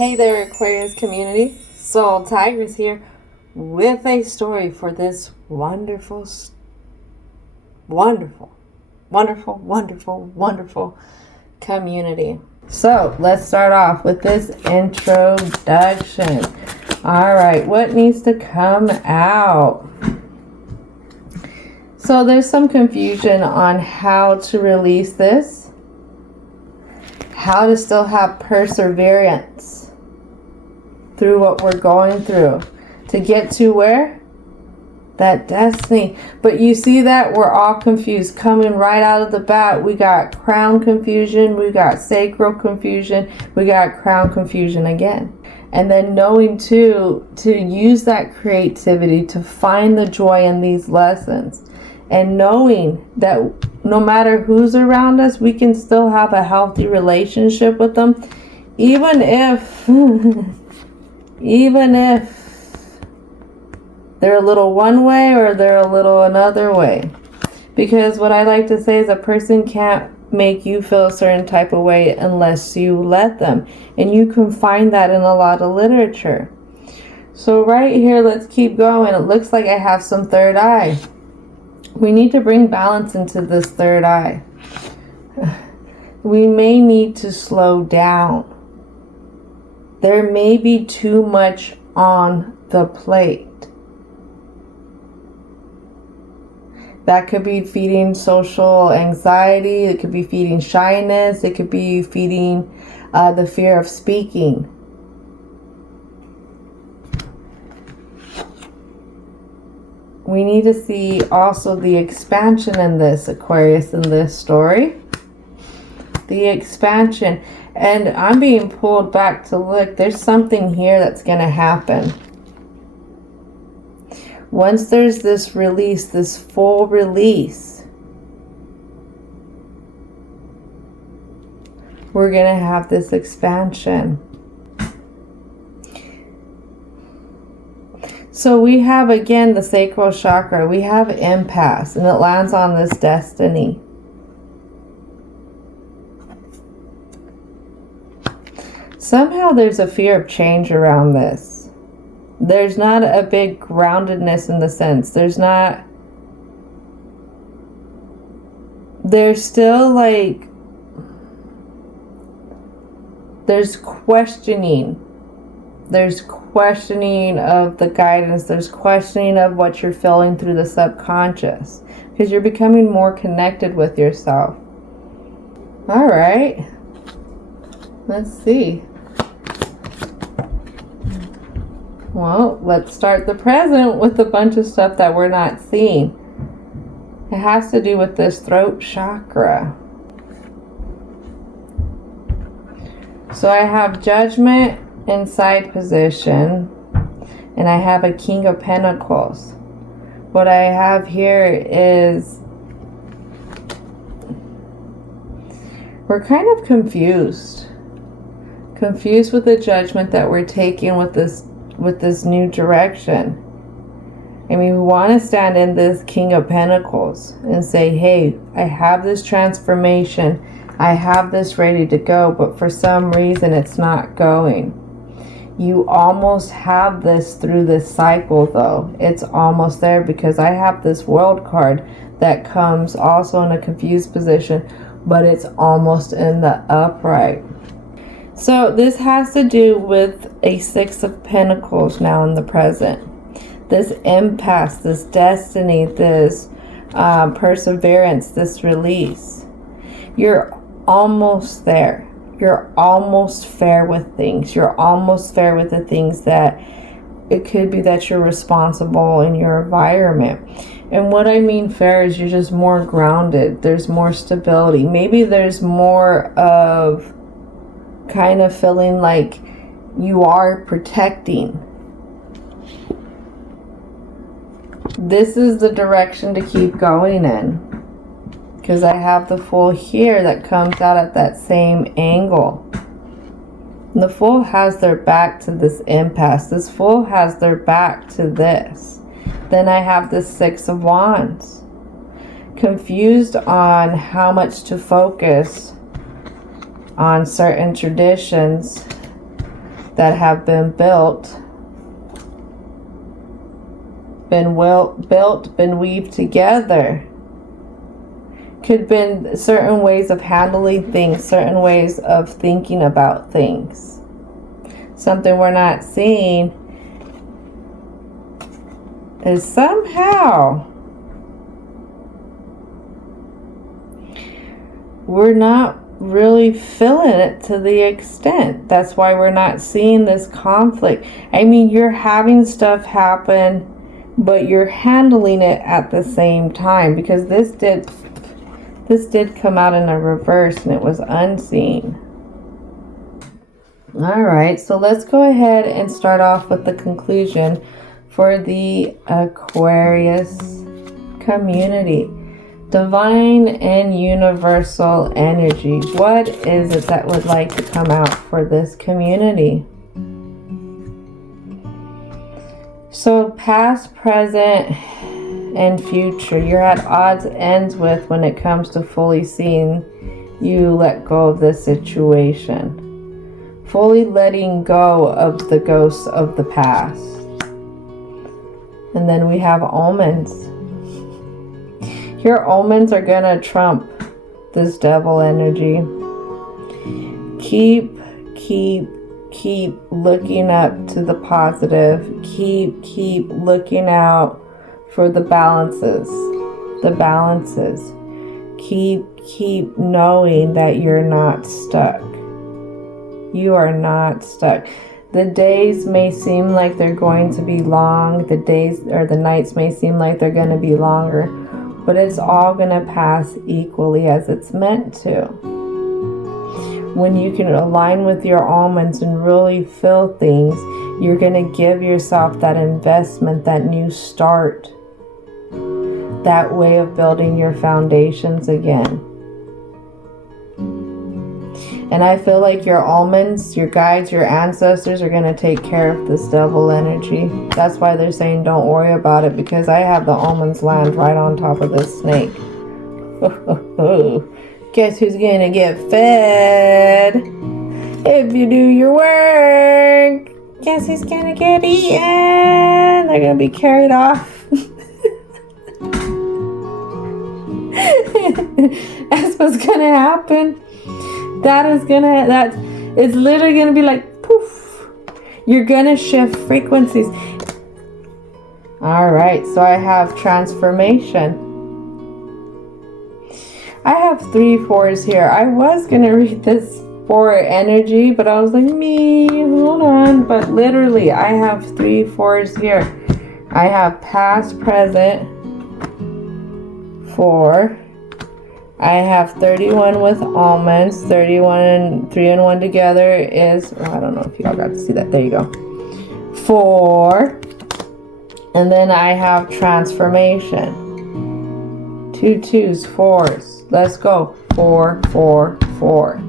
Hey there, Aquarius community. Soul Tigers here with a story for this wonderful community. So let's start off with this introduction. All right, what needs to come out? So there's some confusion on how to release this, how to still have perseverance through what we're going through to get to where? That destiny. But you see that we're all confused coming right out of the bat. We got crown confusion, we got sacral confusion, we got crown confusion again. And then knowing too to use that creativity to find the joy in these lessons, and knowing that no matter who's around us, we can still have a healthy relationship with them, even if they're a little one way or they're a little another way. Because what I like to say is a person can't make you feel a certain type of way unless you let them. And you can find that in a lot of literature. So right here, let's keep going. It looks like I have some third eye. We need to bring balance into this third eye. We may need to slow down. There may be too much on the plate. That could be feeding social anxiety. It could be feeding shyness. It could be feeding the fear of speaking. We need to see also the expansion in this, Aquarius, in this story. The expansion. And I'm being pulled back to look. There's something here that's going to happen. Once there's this release, this full release, we're going to have this expansion. So we have, again, the sacral chakra. We have impasse, and it lands on this destiny. Somehow there's a fear of change around this. There's not a big groundedness in the sense. There's still like, there's questioning. There's questioning of the guidance. There's questioning of what you're feeling through the subconscious. Because you're becoming more connected with yourself. All right. Let's see. Well, let's start the present with a bunch of stuff that we're not seeing. It has to do with this throat chakra. So I have Judgment in side position, and I have a King of Pentacles. What I have here is we're kind of confused with the judgment that we're taking with this new direction. I mean, we want to stand in this King of Pentacles and say, hey, I have this transformation, I have this ready to go, but for some reason it's not going. You almost have this through this cycle, though. It's almost there, because I have this World card that comes also in a confused position, but it's almost in the upright. So this has to do with a Six of Pentacles now in the present. This impasse, this destiny, this perseverance, this release. You're almost there. You're almost fair with things. You're almost fair with the things that it could be that you're responsible in your environment. And what I mean fair is you're just more grounded. There's more stability. Maybe there's more of kind of feeling like you are protecting. This is the direction to keep going in. Because I have the Fool here that comes out at that same angle. And the Fool has their back to this impasse. This Fool has their back to this. Then I have the Six of Wands. Confused on how much to focus on certain traditions that have been built, been weaved together. Could been certain ways of handling things, certain ways of thinking about things. Something we're not seeing is somehow we're not really feeling it to the extent. That's why we're not seeing this conflict. I mean, you're having stuff happen, but you're handling it at the same time, because this did come out in a reverse and it was unseen. All right, so let's go ahead and start off with the conclusion for the Aquarius community. Divine and universal energy. What is it that would like to come out for this community? So past, present, and future, you're at odds ends with when it comes to fully seeing you let go of this situation. Fully letting go of the ghosts of the past. And then we have omens. Your omens are gonna trump this devil energy. Keep looking up to the positive. Keep looking out for the balances. Keep knowing that you're not stuck. You are not stuck. The days may seem like they're going to be long. The days or the nights may seem like they're going to be longer. But it's all going to pass equally as it's meant to. When you can align with your almonds and really feel things, you're going to give yourself that investment, that new start, that way of building your foundations again. And I feel like your almonds, your guides, your ancestors are going to take care of this devil energy. That's why they're saying don't worry about it, because I have the almonds land right on top of this snake. Guess who's going to get fed if you do your work? Guess who's going to get eaten? They're going to be carried off. That's what's going to happen. It's literally gonna be like poof. You're gonna shift frequencies. All right, so I have transformation. I have 3 4s here. I was gonna read this 4 energy, but I was like, hold on. But literally, I have 3 4s here. I have past, present, 4. I have 31 with almonds. 31 and 3 and 1 together is, I don't know if y'all got to see that. There you go. 4. And then I have transformation. 2 2s, 4s. Let's go. 4 4 4.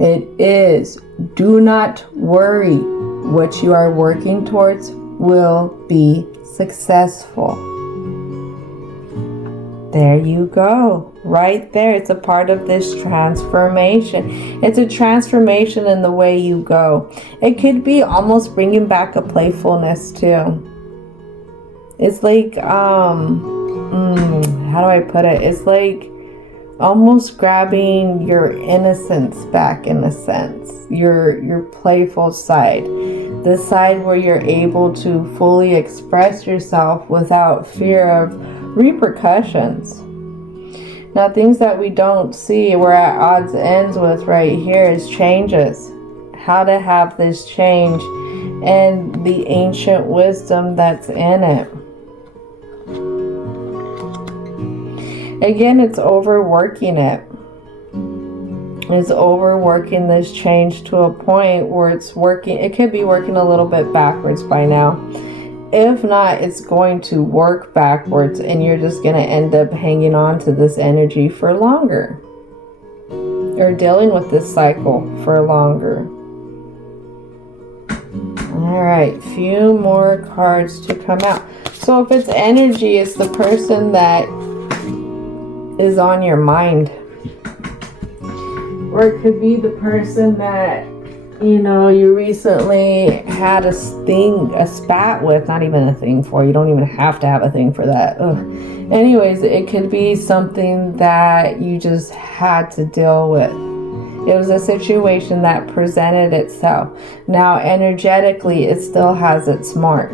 It is, do not worry. What you are working towards will be successful. There you go. Right there. It's a part of this transformation. It's a transformation in the way you go. It could be almost bringing back a playfulness too. It's like, how do I put it? It's like almost grabbing your innocence back in a sense. Your playful side. The side where you're able to fully express yourself without fear of repercussions. Now, things that we don't see, we're at odds ends with right here is changes. How to have this change and the ancient wisdom that's in it. Again, it's overworking it. It's overworking this change to a point where it's working. It could be working a little bit backwards by now. If not, it's going to work backwards and you're just going to end up hanging on to this energy for longer. Or dealing with this cycle for longer. Alright, few more cards to come out. So if it's energy, it's the person that is on your mind. Or it could be the person that you know, you recently had a spat with, not even a thing for, you don't even have to have a thing for that. Ugh. Anyways, it could be something that you just had to deal with. It was a situation that presented itself. Now, energetically, it still has its mark.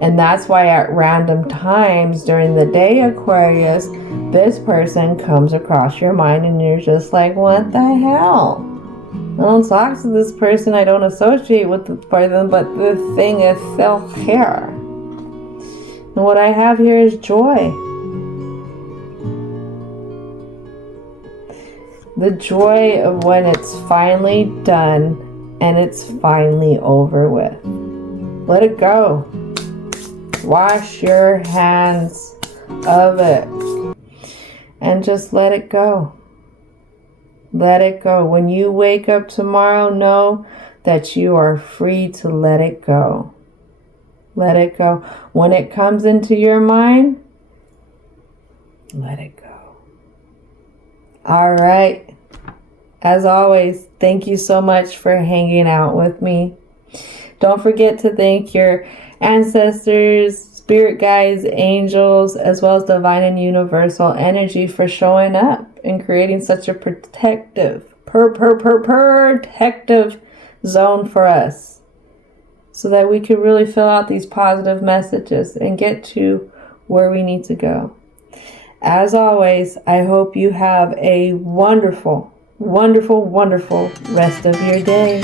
And that's why at random times during the day, Aquarius, this person comes across your mind and you're just like, what the hell? I don't talk to this person, I don't associate with this person, but the thing is still here. And what I have here is joy. The joy of when it's finally done and it's finally over with. Let it go. Wash your hands of it. And just let it go. Let it go. When you wake up tomorrow, know that you are free to let it go. Let it go. When it comes into your mind, let it go. All right. As always, thank you so much for hanging out with me. Don't forget to thank your ancestors, spirit guides, angels, as well as divine and universal energy for showing up and creating such a protective zone for us so that we could really fill out these positive messages and get to where we need to go. As always, I hope you have a wonderful, wonderful, wonderful rest of your day.